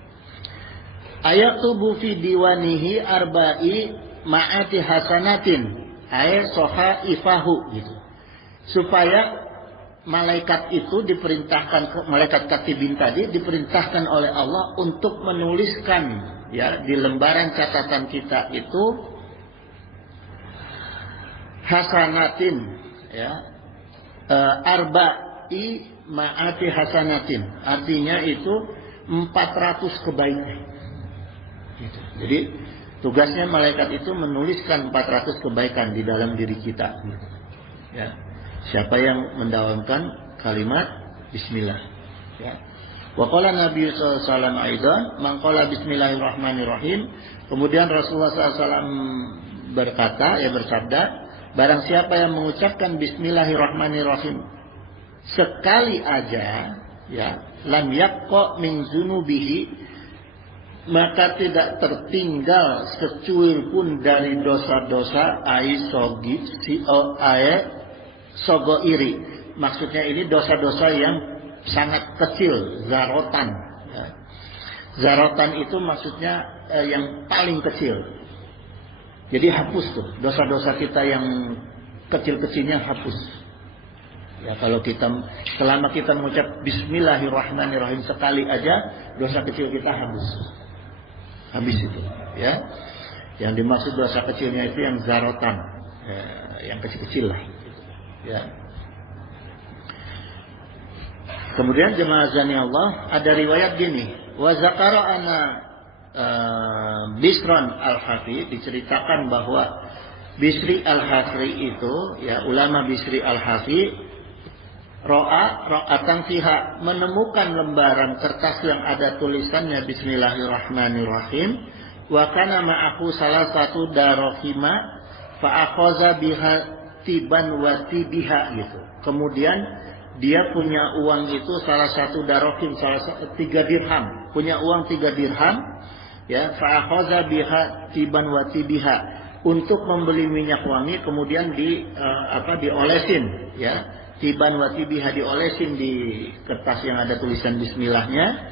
Ayat tubuh fi diwanihi arba'i ma'ati hasanatin ay soha ifahu gitu. Supaya malaikat itu diperintahkan, malaikat katibin tadi diperintahkan oleh Allah untuk menuliskan, ya, di lembaran catatan kita itu hasanatin, ya, arba'i ma'ati hasanatin, artinya itu 400 kebaikan. Gitu. Jadi tugasnya malaikat itu menuliskan 400 kebaikan di dalam diri kita. Gitu. Ya. Siapa yang mendawamkan kalimat bismillah. Ya. Wa qala Nabi sallallahu alaihi wasallam aidan, man qala bismillahirrahmanirrahim. Kemudian Rasulullah SAW bersabda, barang siapa yang mengucapkan bismillahirrahmanirrahim sekali aja, ya, lam yaqqa min zunubihi, maka tidak tertinggal secuil pun dari dosa-dosa sogo iri. Maksudnya ini dosa-dosa yang sangat kecil, zarotan. Ya. Zarotan itu maksudnya yang paling kecil. Jadi hapus tuh dosa-dosa kita yang kecil-kecilnya hapus. Ya, kalau selama kita mengucap bismillahirrahmanirrahim sekali aja, dosa kecil kita habis itu. Ya, yang dimaksud dosa kecilnya itu yang zarotan, yang kecil-kecil lah. Ya. Kemudian jemaah azani Allah, ada riwayat gini, wa zakara ana Bisran al-Hafi, diceritakan bahwa Bisri al-Hafi itu, ya, ulama Bisri al-Hafi ra'atan fiha, menemukan lembaran kertas yang ada tulisannya bismillahirrahmanirrahim, wa kana ma'ahu salah satu darahima fa akhadha biha tiban wa tibiha gitu. Kemudian dia punya uang itu salah satu darahim, 3 dirham, punya uang 3 dirham, ya, fa akhadha biha tiban wa tibiha, untuk membeli minyak wangi, kemudian diolesin, ya, tiban wa tibiha, diolesin di kertas yang ada tulisan bismillahnya.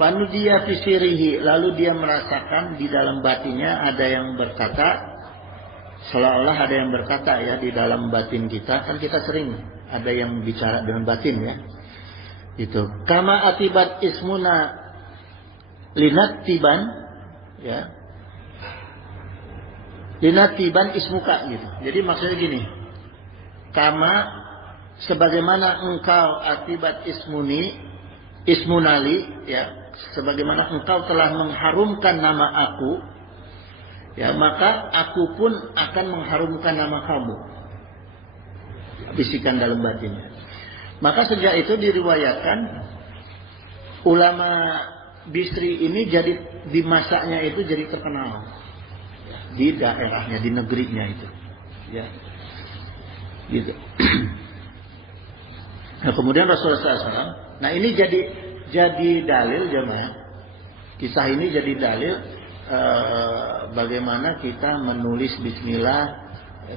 Fanudiya fi sirrihi, lalu dia merasakan di dalam batinnya ada yang berkata, seolah-olah ada yang berkata, ya, di dalam batin kita, kan kita sering ada yang bicara dengan batin, ya, itu kama atibat ismuna linat tiban, ya, linat tiban ismuka gitu. Jadi maksudnya gini, kama, sebagaimana engkau atibat ismunali, ya, sebagaimana engkau telah mengharumkan nama aku, ya, maka aku pun akan mengharumkan nama kamu. Bisikan dalam batinnya. Maka sejak itu diriwayatkan ulama Bisri ini jadi di masanya itu jadi terkenal, ya, di daerahnya, di negerinya itu, ya, gitu. Nah, kemudian Rasulullah SAW, nah ini jadi dalil jemaah. Kisah ini jadi dalil bagaimana kita menulis bismillah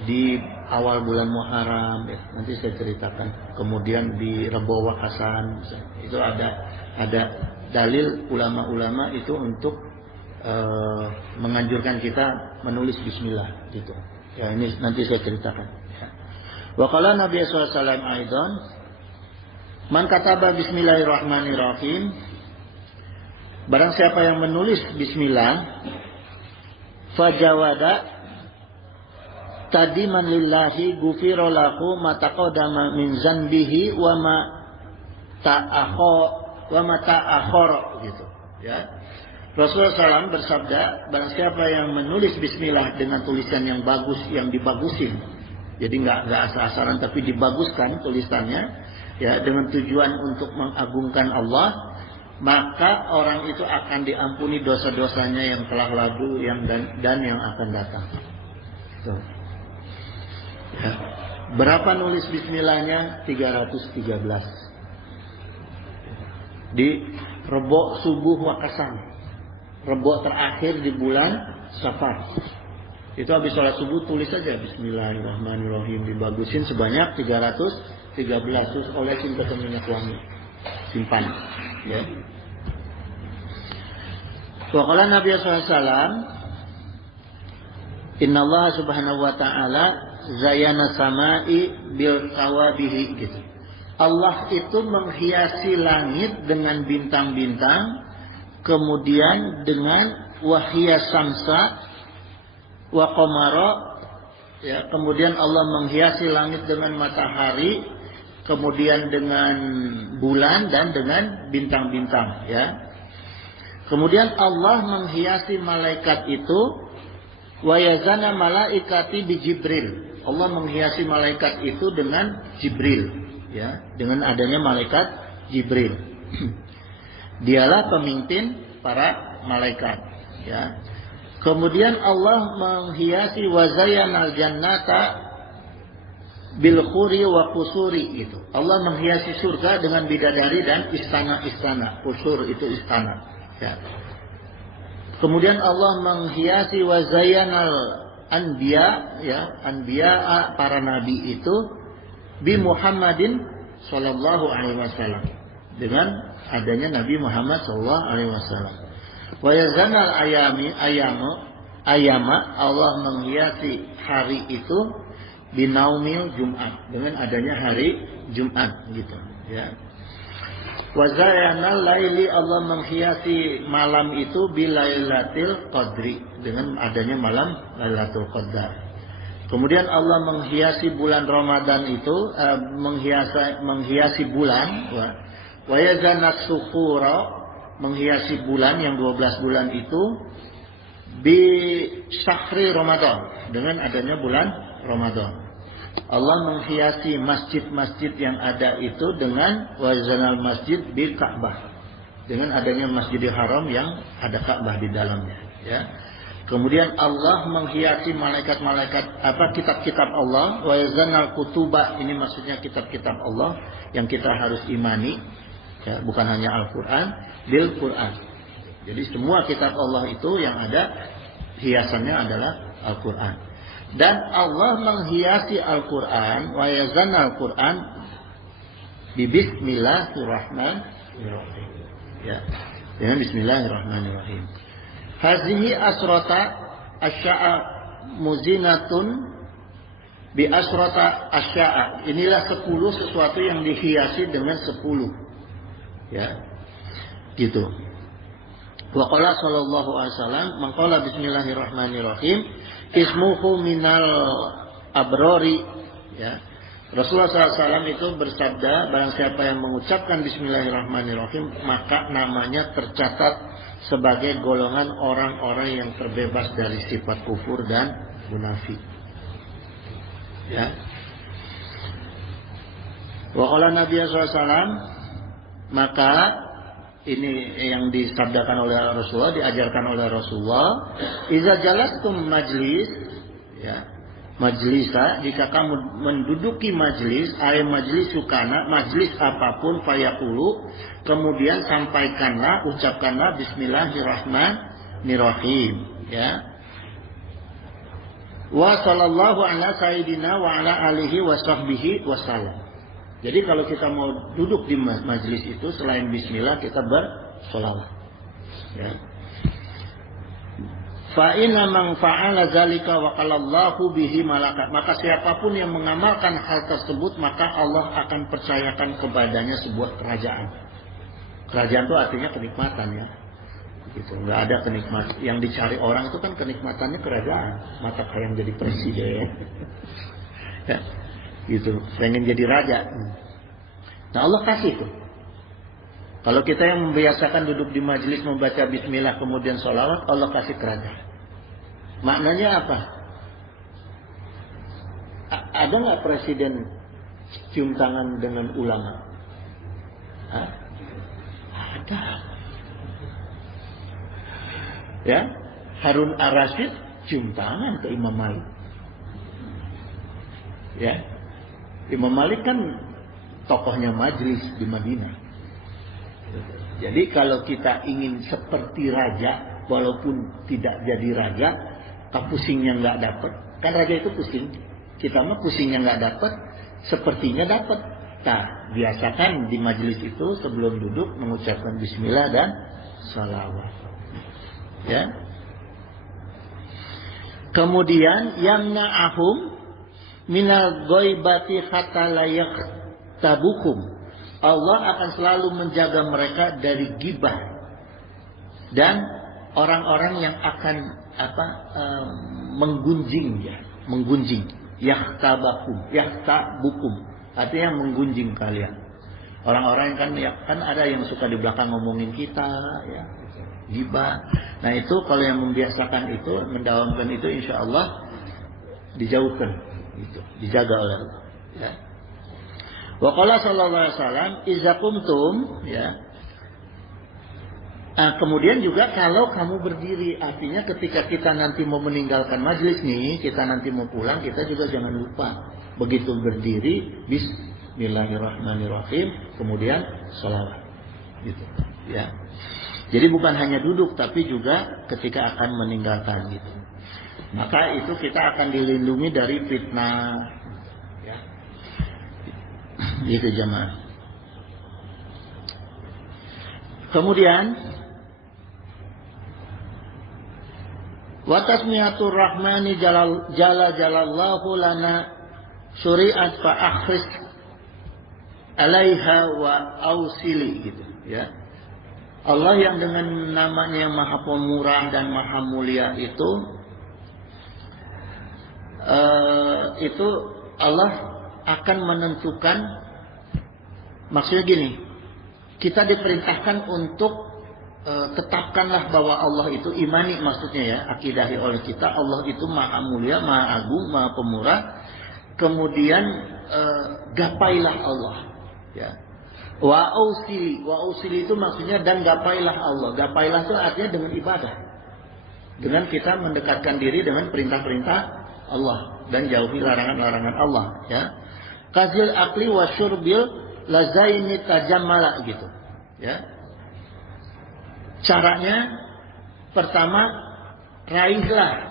di awal bulan Muharram, ya, nanti saya ceritakan. Kemudian di Rebo Wakasan, itu ada dalil ulama-ulama itu untuk menganjurkan kita menulis bismillah gitu. Ya, ini nanti saya ceritakan. Wa qala Nabi sallallahu alaihi wasallam aidan, man kataba bismillahirrahmanirrahim, barang siapa yang menulis bismillah, fajawada tadiman lillahi gufira lahu ma taqaddama min zanbihi wa ma ta'akhkhara gitu, ya. Rasulullah SAW bersabda, barang siapa yang menulis bismillah dengan tulisan yang bagus, yang dibagusin, jadi nggak asal-asalan tapi dibaguskan tulisannya, ya, dengan tujuan untuk mengagungkan Allah, maka orang itu akan diampuni dosa-dosanya yang telah lalu, dan yang akan datang. Tuh. Ya. Berapa nulis bismillahnya? 313. Di Rebo subuh Wakasan, Rebo terakhir di bulan Safar. Itu habis sholat subuh tulis saja bismillahirrahmanirrahim, dibagusin sebanyak 313, terus olesin ke minyak wangi, simpan, ya. Wa qala Nabi sallallahu alaihi wasallam, innallaha subhanahu wa ta'ala zayana samai bil kawabihi gitu. Allah itu menghiasi langit dengan bintang-bintang, kemudian dengan wahya samsa wa qamara, ya, kemudian Allah menghiasi langit dengan matahari, kemudian dengan bulan dan dengan bintang-bintang, ya. Kemudian Allah menghiasi malaikat itu, wa yazana malaikati bi Jibril. Allah menghiasi malaikat itu dengan Jibril. ya, dengan adanya malaikat Jibril. Dialah pemimpin para malaikat, ya. Kemudian Allah menghiasi wazayanal jannata bil khuri wa qusuri itu. Allah menghiasi surga dengan bidadari dan istana-istana. Qusur itu istana, ya. Kemudian Allah menghiasi wazayanal anbiya, ya, anbiya para nabi itu bi Muhammadin sallallahu alaihi wasallam, dengan adanya Nabi Muhammad sallallahu alaihi wasallam. Wa yazanal ayama Allah menghiasi hari itu binaumil Jumat, dengan adanya hari Jumat gitu, ya. Wa zayanal laili Allah menghiasi malam itu bilailatil qadri, dengan adanya malam Lailatul Qadar. Kemudian Allah menghiasi bulan Ramadan itu menghiasi bulan, wa yazanat sukhura menghiasi bulan yang 12 bulan itu bi syahri Ramadan, dengan adanya bulan Ramadan. Allah menghiasi masjid-masjid yang ada itu dengan wazanal masjid bi Ka'bah, dengan adanya Masjidil Haram yang ada Ka'bah di dalamnya, ya. Kemudian Allah menghiasi malaikat-malaikat kitab-kitab Allah, wazanal kutuba, ini maksudnya kitab-kitab Allah yang kita harus imani, ya, bukan hanya Al-Qur'an, bil Qur'an. Jadi semua kitab Allah itu yang ada hiasannya adalah Al-Qur'an. Dan Allah menghiasi Al-Qur'an wa yazana Al-Qur'an bi bismillahirrahmanirrahim. Ya. Dengan bismillahirrahmanirrahim. Hazihi asrata asya'a muzinatun bi asrata asya'a. Inilah 10 sesuatu yang dihiasi dengan 10. Ya. Gitu. Wa qala sallallahu alaihi wasallam, man qala bismillahirrahmanirrahim ismuhu minal abrori, ya. Rasulullah SAW itu bersabda, barang siapa yang mengucapkan bismillahirrahmanirrahim maka namanya tercatat sebagai golongan orang-orang yang terbebas dari sifat kufur dan munafik, ya. Wa qala Nabi SAW, maka ini yang disabdakan oleh Rasulullah, diajarkan oleh Rasulullah, iza jalastum majlis, ya, majlisa, jika kamu menduduki majlis, ay majlis sukana, majlis apapun, fayaqulu, kemudian sampaikanlah, ucapkanlah bismillahirrahmanirrahim, ya. Wa sallallahu ala sayyidina wa ala alihi wa sahbihi wa sallam. Jadi kalau kita mau duduk di majlis itu, selain bismillah kita bersolawat, ya. Fa inna man fa'ala zalika wa qalallahu bihi malakat, maka siapapun yang mengamalkan hal tersebut maka Allah akan percayakan kepadanya sebuah kerajaan. Kerajaan itu artinya kenikmatan, ya. Gitu. Enggak ada kenikmatan yang dicari orang itu kan kenikmatannya kerajaan, maka kayak jadi presiden. Ya. Gitu, pengen jadi raja. Nah Allah kasih tuh. Kalau kita yang membiasakan duduk di majelis membaca bismillah kemudian sholawat, Allah kasih kerajaan. Maknanya apa? Ada nggak presiden cium tangan dengan ulama? Hah? Ada. Ya, Harun ar-Rasyid cium tangan ke Imam Malik. Ya. Imam Malik kan tokohnya majlis di Madinah. Jadi kalau kita ingin seperti raja, walaupun tidak jadi raja, pusingnya nggak dapat. Kan raja itu pusing. Kita mah pusingnya nggak dapat, sepertinya dapat. Nah, biasakan di majlis itu sebelum duduk mengucapkan bismillah dan salawat. Ya. Kemudian yamna'ahum minal ghaibati hatta la yaktabukum. Allah akan selalu menjaga mereka dari gibah dan orang-orang yang akan menggunjing, ya, menggunjing. Yaktabukum artinya menggunjing kalian. Orang-orang kan ada yang suka di belakang ngomongin kita, ya, gibah. Nah itu kalau yang membiasakan itu, mendawamkan itu, insya Allah dijauhkan. Itu dijaga oleh Allah, ya. Wa qala sallallahu alaihi wasallam idza qumtum, ya. Kemudian juga kalau kamu berdiri, artinya ketika kita nanti mau meninggalkan majelis nih, kita nanti mau pulang, kita juga jangan lupa begitu berdiri bismillahirrahmanirrahim, kemudian sholawat, gitu, ya. Jadi bukan hanya duduk, tapi juga ketika akan meninggalkan, gitu. Maka itu kita akan dilindungi dari fitnah, ya. Gitu jemaah. Kemudian wa tasmiyatur rahmani jalla jalallahu lana syuri'at fa akhris alaiha wa ausili, gitu, ya. Allah yang dengan namanya Maha Pemurah dan Maha Mulia itu Allah akan menentukan, maksudnya gini, kita diperintahkan untuk tetapkanlah bahwa Allah itu, imani maksudnya ya, akidahi oleh kita Allah itu Maha Mulia, Maha Agung, Maha Pemurah. Kemudian gapailah Allah, ya. Wa ausili itu maksudnya dan gapailah Allah. Gapailah itu artinya dengan ibadah, dengan kita mendekatkan diri dengan perintah-perintah Allah dan jauhi larangan-larangan Allah, ya. Kazil akli wa syurbil lazaini tajammala, gitu, ya. Caranya pertama, raihlah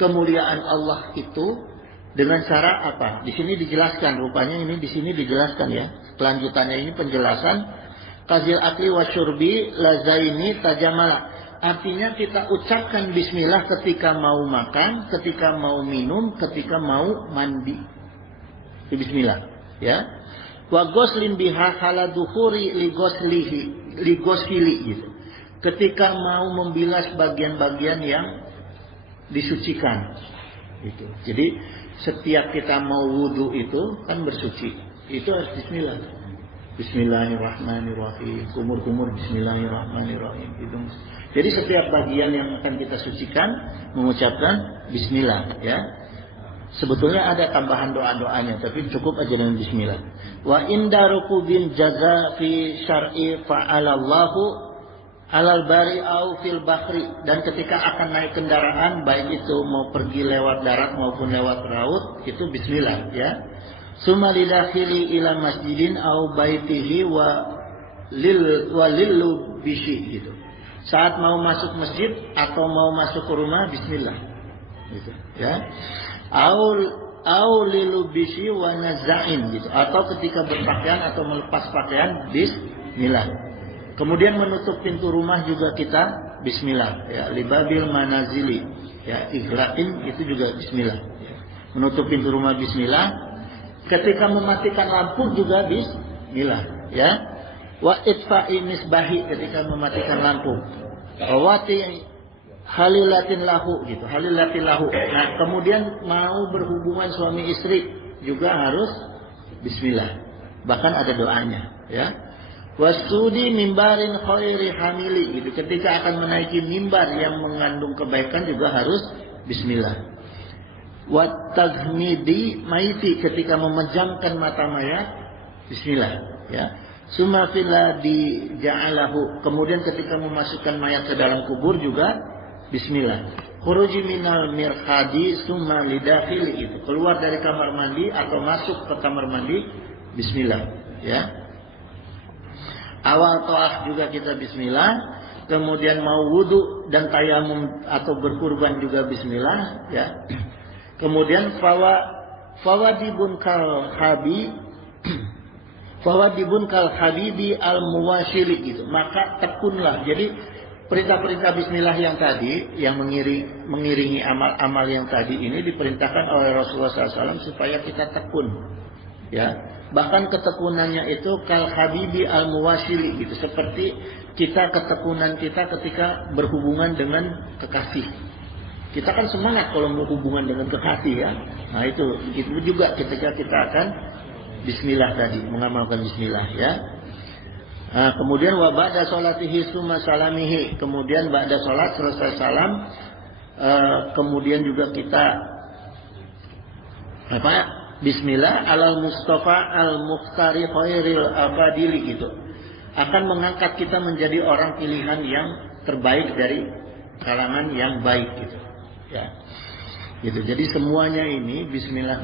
kemuliaan Allah itu dengan cara apa? Di sini dijelaskan, rupanya ini di sini dijelaskan, ya. Kelanjutannya ini penjelasan kazil akli wa syurbi lazaini tajamala. Artinya kita ucapkan bismillah ketika mau makan, ketika mau minum, ketika mau mandi. Bismillah, ya. Wa ghuslin biha hala dukhuri li ghuslihi, gitu. Ketika mau membilas bagian-bagian yang disucikan, gitu. Jadi setiap kita mau wudu itu kan bersuci, itu harus bismillah. Bismillahirrahmanirrahim. Kumur-kumur bismillahirrahmanirrahim. Itu. Jadi setiap bagian yang akan kita sucikan mengucapkan bismillah, ya. Sebetulnya ada tambahan doa-doanya, tapi cukup aja dengan bismillah. Wa inda rukubin jaza fi syar'i fa'alallahu alal bari au fil bahri, dan ketika akan naik kendaraan, baik itu mau pergi lewat darat maupun lewat laut, itu bismillah, ya. Summa lidakhili ila masjidin au baitihi wa lillu bishi, gitu. Saat mau masuk masjid atau mau masuk ke rumah, bismillah, gitu, ya. Au lillu bishi wa nazain, gitu. Atau ketika berpakaian atau melepas pakaian, bismillah. Kemudian menutup pintu rumah juga kita bismillah, ya. Libabil manazili, ya, ighlaqin itu juga bismillah, ya. Menutup pintu rumah bismillah. Ketika mematikan lampu juga bismillah, ya. Wa itfa'i misbahi, ketika mematikan lampu. Wati halilatin lahu, gitu. Halilatin lahu. Nah, kemudian mau berhubungan suami istri juga harus bismillah. Bahkan ada doanya, ya. Wasudi mimbarin khairi hamili, gitu. Ketika akan menaiki mimbar yang mengandung kebaikan juga harus bismillah. Wat tazmidi maiti, ketika memejamkan mata mayat bismillah, ya. Summa filla di ja'alahu, kemudian ketika memasukkan mayat ke dalam kubur juga bismillah. Khuruji minal mirhadi summa lidakhili, itu keluar dari kamar mandi atau masuk ke kamar mandi bismillah, ya. Awal to'ah juga kita bismillah. Kemudian mau wudu dan tayamum atau berkurban juga bismillah, ya. Kemudian fawadibun kal habibi al muwashili, gitu. Maka tekunlah. Jadi perintah-perintah bismillah yang tadi, yang mengiringi amal-amal yang tadi ini diperintahkan oleh Rasulullah SAW supaya kita tekun, ya. Bahkan ketekunannya itu kal habibi al muwashili, gitu. Seperti ketekunan kita ketika berhubungan dengan kekasih. Kita kan semangat kalau berhubungan dengan kekasih, ya. Nah itu juga ketika kita akan bismillah tadi, mengamalkan bismillah, ya. Nah, kemudian wa ba'da sholatihi summa salamihi, kemudian ba'da sholat selesai salam, kemudian juga kita Bismillah alal Mustafa al Mukhtari khairil afadili gitu. Akan mengangkat kita menjadi orang pilihan yang terbaik dari kalangan yang baik gitu. Ya. Gitu. Jadi semuanya ini bismillah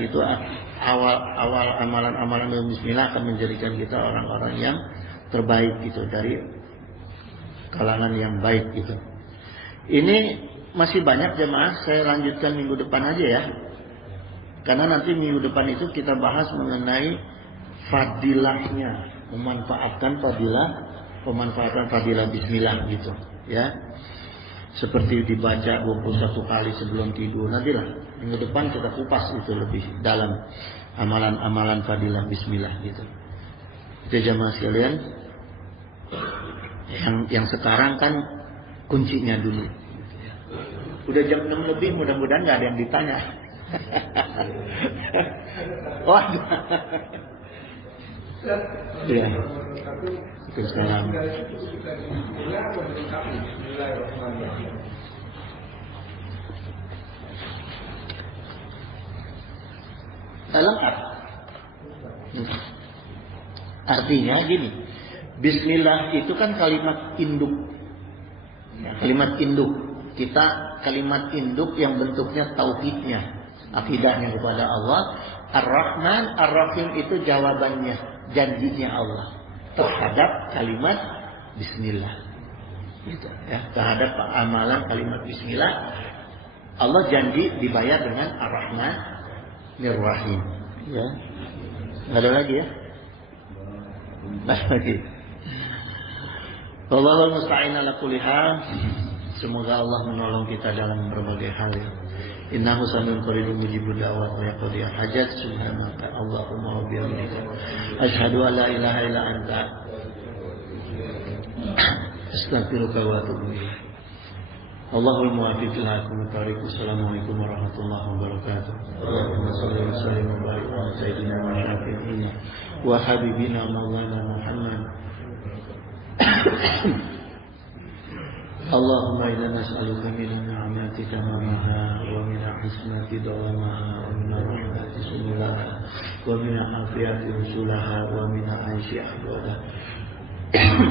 itu awal amalan dengan bismillah akan menjadikan kita orang-orang yang terbaik gitu dari kalangan yang baik gitu. Ini masih banyak jemaah, saya lanjutkan minggu depan aja ya. Karena nanti minggu depan itu kita bahas mengenai fadilahnya, pemanfaatan fadilah bismillah gitu ya. Seperti dibaca 21 kali sebelum tidur. Nantilah minggu depan kita kupas itu lebih dalam amalan-amalan fadilah bismillah gitu. Itu jemaah sekalian. Yang sekarang kan kuncinya dulu. Udah jam 6 lebih, mudah-mudahan nggak ada yang ditanya. Wah. Ya. Bismillah. Lengkap. Artinya gini, bismillah itu kan kalimat induk. Ya, kalimat induk. Kita kalimat induk yang bentuknya tauhidnya, akidahnya kepada Allah. Ar-Rahman, Ar-Rahim itu jawabannya, janjinya Allah terhadap kalimat bismillah. Gitu ya, terhadap amalan kalimat bismillah Allah janji dibayar dengan Ar-Rahman Ar-Rahim ya. Nggak ada lagi ya? Nggak ada lagi. Wallahul musta'in ala kulli hal. Semoga Allah menolong kita dalam berbagai hal ya. Innahu samiun qaribun mujibud da'wat wa yaqdi hajat. Subhanaka Allahumma wa bihamdika asyhadu an la ilaha illa anta astaghfiruka wa atubu ilaik. Allahul muwaffiq lil haqqi tariq. Assalamualaikum warahmatullahi wabarakatuh. Allahumma shalli wa sallim wa barik ala sayyidina wa syafi'ina wa habibina maulana Muhammad. Allahumma inna nas'aluka min ni'matika mamaha wa min husnati dawamaha wa min rahmati sunnalaha wa min afiyati rusulaha wa min aishi ahwada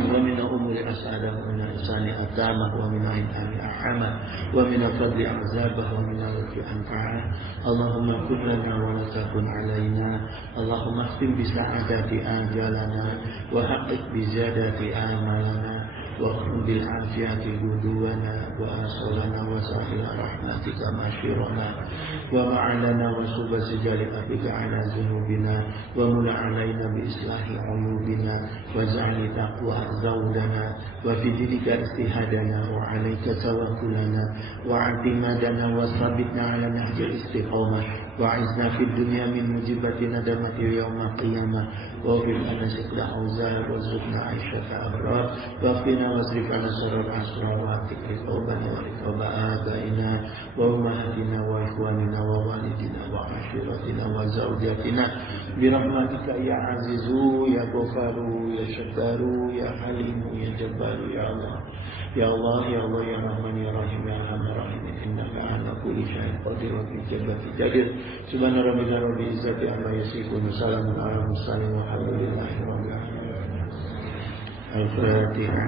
wa min umuri as'ada wa min ihsani atamah wa min in'ami ahama wa min fadli azabah wa min alfi anfa'ah. Allahumma kun lana wa la takun alaina. Allahumma khtim bi sa'adati ajalana wa haqqiq bi ziyadati amalana وَأَخْرُمْ بِالْعَافِيَةِ غُدُوَّنَا وَآصَلَنَا وَسَائِلَ رَحْمَتِكَ مَغْفِرَنَا وَمَعَلَنَا وَصُبَ سِجَالِ أَبِكَ عَلَى ذُنُوبِنَا وَمُنْ عَلَيْنَا بِإِصْلَاحِ عُيُوبِنَا وَاجْعَلْ تَقْوَى زَوْدَنَا وَفِي دِينِكَ اجْتِهَادَنَا وَعَلَيْكَ تَوَكُّلَنَا وَاعْتِمَادَنَا وَثَبِّتْنَا عَلَى نَهْجِ الِاسْتِقَامَةِ وَعِزْنَا فِي الدُّنْيَا مِنْ مُجِبَةِ نَدَمَةِ يَوْمَ القِّيَامَةِ وَفِي الْأَنَسِ الْأَوْزَارِ وَارْزُقْنَا عَيْشَةَ أَبْرَارٍ وَقِنَا واصرف عنا شر الأشرار وأعتق رقابنا ورقاب آبائنا وأمهاتنا وإخواننا ووالدنا وعشيرتنا وزوجاتنا برحمتك يا عزيز يا غفار يا شكار يا حليم يا جبار يا الله يا الله يا الله يا رحمن يا رحيم يا أرحم الراحمين إنك على كل شيء قدير وفي الجنة جدير سبحان ربك رب العزة عما يصفون وسلام على المرسلين والحمد لله رب العالمين. الفاتحة.